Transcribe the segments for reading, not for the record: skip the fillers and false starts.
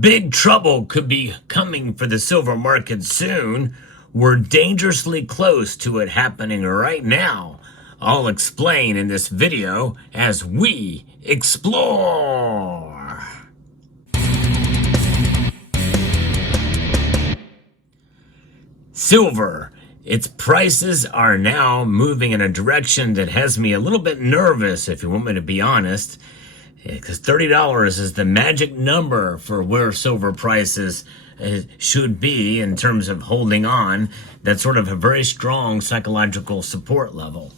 Big trouble could be coming for the silver market soon. We're dangerously close to it happening right now. I'll explain in this video as we explore. Silver. Its prices are now moving in a direction that has me a little bit nervous, if you want me to be honest. Because $30 is the magic number for where silver prices should be in terms of holding on. That's sort of a very strong psychological support level.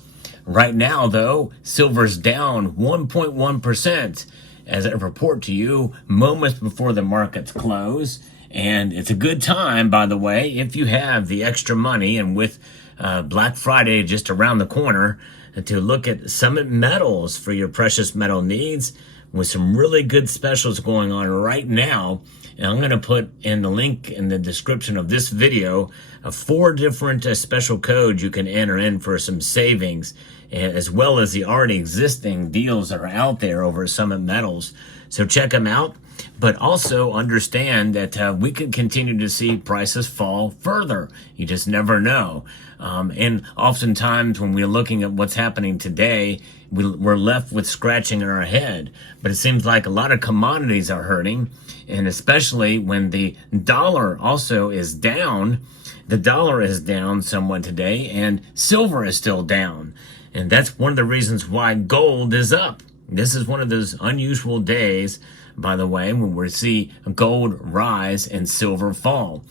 Right now, though, silver's down 1.1% as I report to you moments before the markets close. And it's a good time, by the way, if you have the extra money and with Black Friday just around the corner, to look at Summit Metals for your precious metal needs with some really good specials going on right now. And I'm going to put in the link in the description of this video 4 different special codes you can enter in for some savings, as well as the already existing deals that are out there over at Summit Metals. So check them out. But also understand that we could continue to see prices fall further. You just never know. And oftentimes when we're looking at what's happening today, we're left with scratching in our head. But it seems like a lot of commodities are hurting. And especially when the dollar also is down. The dollar is down somewhat today, and silver is still down. And that's one of the reasons why gold is up. This is one of those unusual days, by the way, when we see gold rise and silver fall.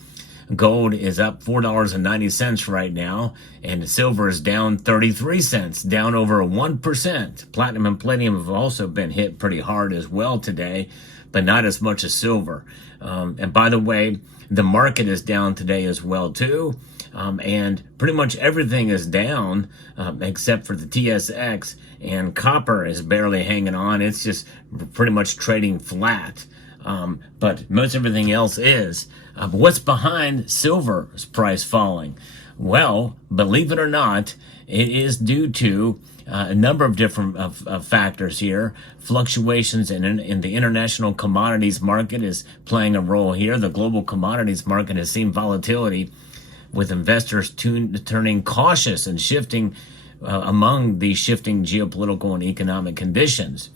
Gold is up $4.90 right now, and silver is down 33 cents, down over 1%. Platinum and palladium have also been hit pretty hard as well today, but not as much as silver. And by the way, the market is down today as well, too. And pretty much everything is down except for the TSX, and copper is barely hanging on. It's just pretty much trading flat. But most everything else is. But what's behind silver's price falling? Well, believe it or not, it is due to a number of different factors here. Fluctuations in the international commodities market is playing a role here. The global commodities market has seen volatility, with investors turning cautious and shifting among the shifting geopolitical and economic conditions.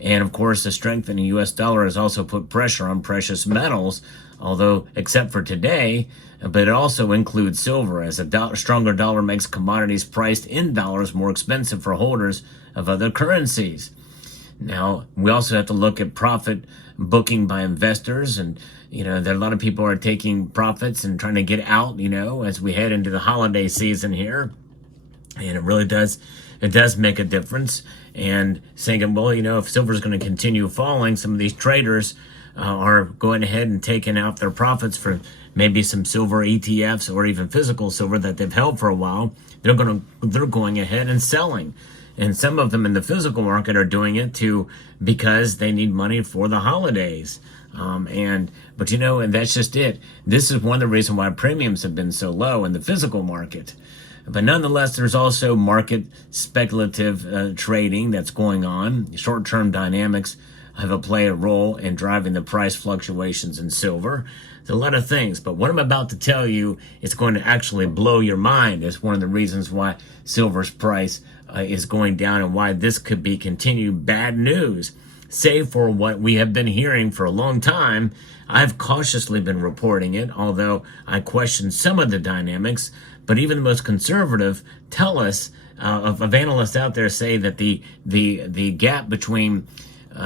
And of course, the strengthening U.S. dollar has also put pressure on precious metals, although except for today, but it also includes silver, as a stronger dollar makes commodities priced in dollars more expensive for holders of other currencies. Now, we also have to look at profit booking by investors, and there are a lot of people are taking profits and trying to get out, as we head into the holiday season here. And it really does make a difference. And saying, well, if silver is going to continue falling, some of these traders are going ahead and taking out their profits for maybe some silver ETFs or even physical silver that they've held for a while. They're going ahead and selling. And some of them in the physical market are doing it because they need money for the holidays. And that's just it. This is one of the reasons why premiums have been so low in the physical market. But nonetheless, there's also market speculative trading that's going on. Short-term dynamics play a role in driving the price fluctuations in silver. There's a lot of things, but what I'm about to tell you is going to actually blow your mind. It's one of the reasons why silver's price is going down and why this could be continued bad news. Save for what we have been hearing for a long time, I've cautiously been reporting it, although I question some of the dynamics. But even the most conservative tell us, of analysts out there say that the gap between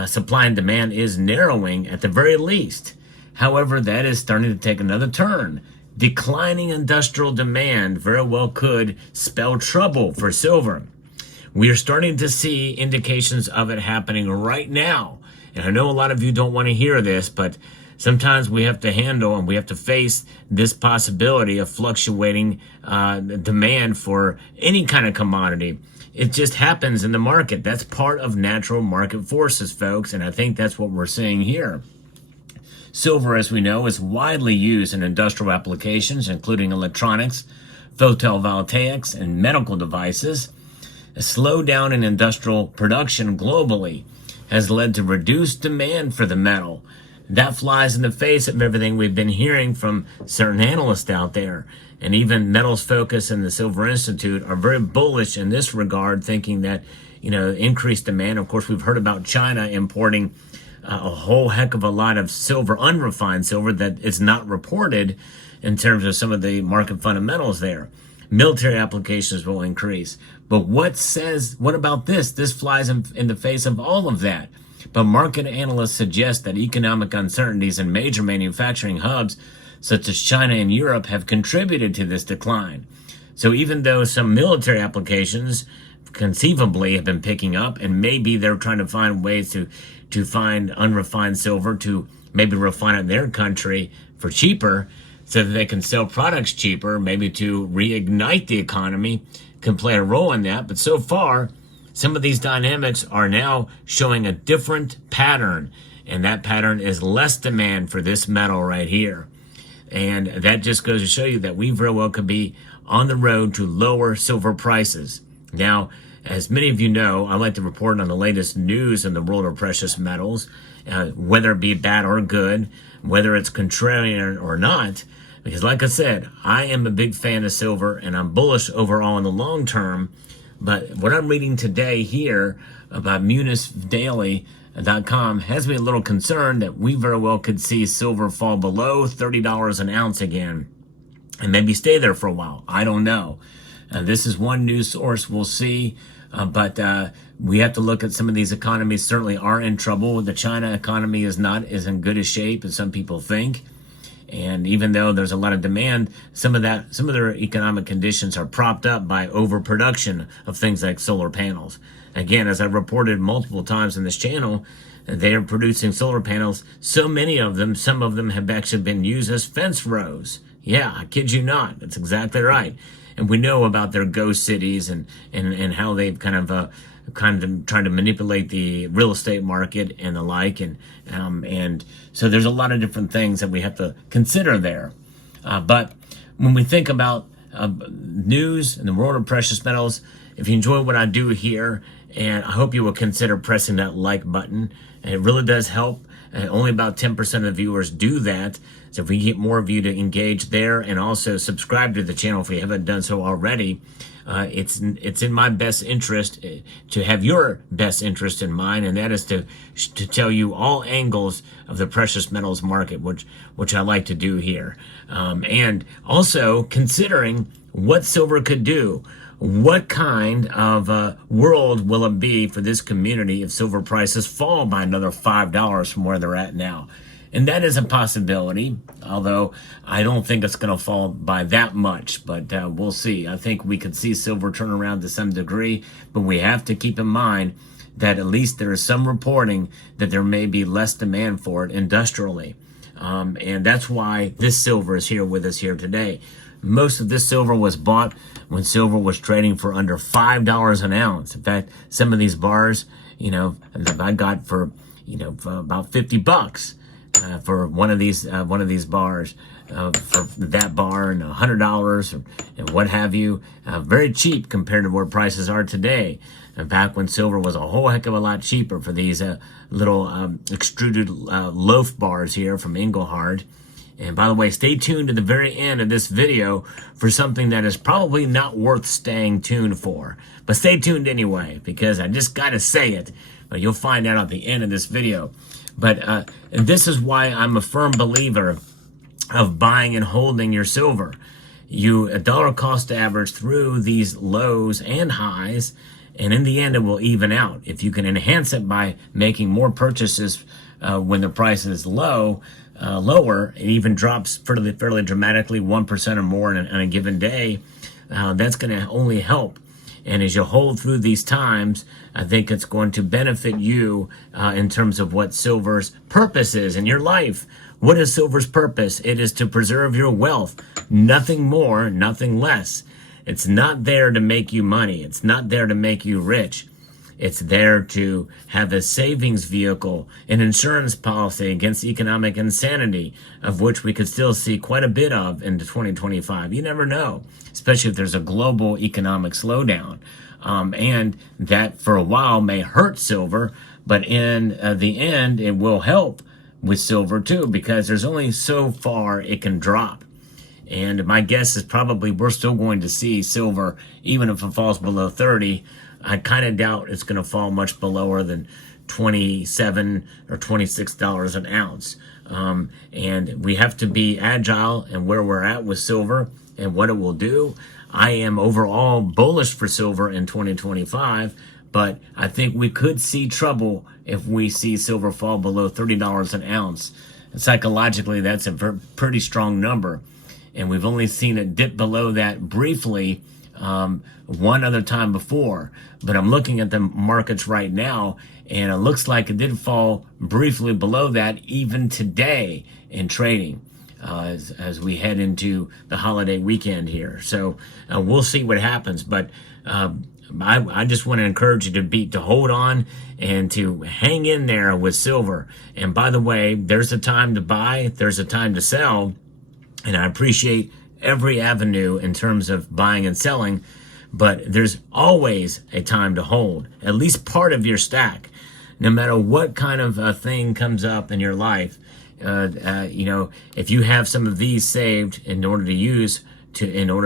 supply and demand is narrowing at the very least. However, that is starting to take another turn. Declining industrial demand very well could spell trouble for silver. We are starting to see indications of it happening right now. And I know a lot of you don't want to hear this, but sometimes we have to handle and we have to face this possibility of fluctuating demand for any kind of commodity. It just happens in the market. That's part of natural market forces, folks, and I think that's what we're seeing here. Silver, as we know, is widely used in industrial applications, including electronics, photovoltaics, and medical devices. A slowdown in industrial production globally has led to reduced demand for the metal. that flies in the face of everything we've been hearing from certain analysts out there. And even Metals Focus and the Silver Institute are very bullish in this regard, thinking that, increased demand. Of course, we've heard about China importing a whole heck of a lot of silver, unrefined silver, that is not reported in terms of some of the market fundamentals there. Military applications will increase. But what about this? This flies in the face of all of that. But market analysts suggest that economic uncertainties in major manufacturing hubs, such as China and Europe, have contributed to this decline. So even though some military applications conceivably have been picking up, and maybe they're trying to find ways to find unrefined silver to maybe refine it in their country for cheaper so that they can sell products cheaper, maybe to reignite the economy, can play a role in that. But so far, some of these dynamics are now showing a different pattern, and that pattern is less demand for this metal right here. And that just goes to show you that we very well could be on the road to lower silver prices. Now, as many of you know, I like to report on the latest news in the world of precious metals, whether it be bad or good, whether it's contrarian or not. Because like I said, I am a big fan of silver, and I'm bullish overall in the long term. But what I'm reading today here about MunisDaily.com has me a little concerned that we very well could see silver fall below $30 an ounce again and maybe stay there for a while. I don't know. This is one news source. We'll see. But we have to look at some of these economies certainly are in trouble. The China economy is in good a shape as some people think. And even though there's a lot of demand, some of their economic conditions are propped up by overproduction of things like solar panels. Again, as I've reported multiple times in this channel, they are producing solar panels. So many of them, some of them have actually been used as fence rows. Yeah, I kid you not. That's exactly right. And we know about their ghost cities and how they've kind of trying to manipulate the real estate market and the like. And so there's a lot of different things that we have to consider there. But when we think about news in the world of precious metals, if you enjoy what I do here, and I hope you will consider pressing that like button. And it really does help. Only about 10% of the viewers do that. So if we get more of you to engage there and also subscribe to the channel if you haven't done so already, it's in my best interest to have your best interest in mind, and that is to tell you all angles of the precious metals market, which I like to do here. And also considering what silver could do. What kind of world will it be for this community if silver prices fall by another $5 from where they're at now? And that is a possibility, although I don't think it's going to fall by that much, but we'll see. I think we could see silver turn around to some degree, but we have to keep in mind that at least there is some reporting that there may be less demand for it industrially. And that's why this silver is here with us here today. Most of this silver was bought when silver was trading for under $5 an ounce. In fact, some of these bars, I got for about $50 for one of these bars, for that bar, and $100 and what have you. Very cheap compared to where prices are today. Back when silver was a whole heck of a lot cheaper for these little extruded loaf bars here from Engelhard. And by the way, stay tuned to the very end of this video for something that is probably not worth staying tuned for. But stay tuned anyway, because I just got to say it. But you'll find out at the end of this video. But this is why I'm a firm believer of buying and holding your silver. A dollar cost average through these lows and highs, and in the end it will even out. If you can enhance it by making more purchases when the price is lower, it even drops fairly dramatically, 1% or more on a given day. That's going to only help. And as you hold through these times, I think it's going to benefit you in terms of what silver's purpose is in your life. What is silver's purpose? It is to preserve your wealth. Nothing more, nothing less. It's not there to make you money. It's not there to make you rich. It's there to have a savings vehicle, an insurance policy against economic insanity, of which we could still see quite a bit of into 2025. You never know, especially if there's a global economic slowdown. And that for a while may hurt silver, but in the end, it will help with silver too, because there's only so far it can drop. And my guess is probably we're still going to see silver, even if it falls below 30. I kind of doubt it's going to fall much belower than $27 or $26 an ounce. And we have to be agile and where we're at with silver and what it will do. I am overall bullish for silver in 2025, but I think we could see trouble if we see silver fall below $30 an ounce. Psychologically, that's a pretty strong number. And we've only seen it dip below that briefly one other time before. But I'm looking at the markets right now, and it looks like it did fall briefly below that even today in trading as we head into the holiday weekend here. So we'll see what happens. But I just want to encourage you to hold on and to hang in there with silver. And by the way, there's a time to buy, there's a time to sell. And I appreciate every avenue in terms of buying and selling, but there's always a time to hold, at least part of your stack. No matter what kind of thing comes up in your life, if you have some of these saved in order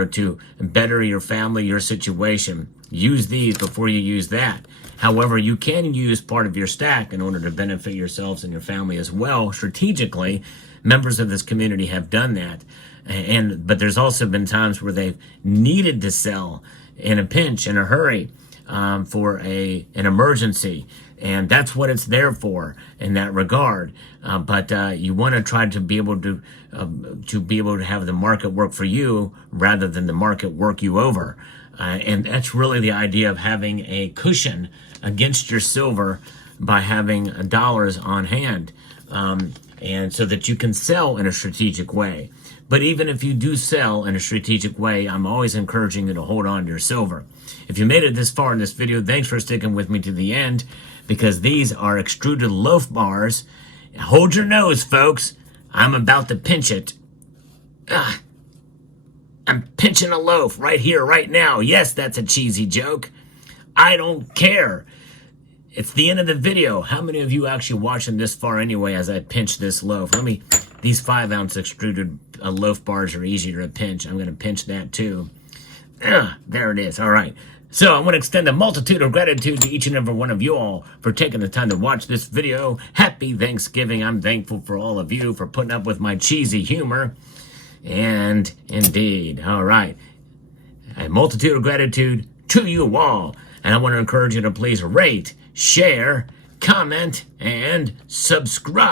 to better your family, your situation, use these before you use that. However, you can use part of your stack in order to benefit yourselves and your family as well. Strategically, members of this community have done that. But there's also been times where they've needed to sell in a pinch, in a hurry, for an emergency. And that's what it's there for in that regard. But you want to try to be able to have the market work for you rather than the market work you over. And that's really the idea of having a cushion against your silver by having dollars on hand, and so that you can sell in a strategic way. But even if you do sell in a strategic way, I'm always encouraging you to hold on to your silver. If you made it this far in this video, thanks for sticking with me to the end, because these are extruded loaf bars. Hold your nose, folks. I'm about to pinch it. I'm pinching a loaf right here, right now. Yes, that's a cheesy joke. I don't care. It's the end of the video. How many of you actually watching this far anyway as I pinch this loaf? These 5-ounce extruded loaf bars are easier to pinch. I'm going to pinch that too. There it is. All right. So I want to extend a multitude of gratitude to each and every one of you all for taking the time to watch this video. Happy Thanksgiving. I'm thankful for all of you for putting up with my cheesy humor. And indeed, all right, a multitude of gratitude to you all. And I want to encourage you to please rate, share, comment, and subscribe.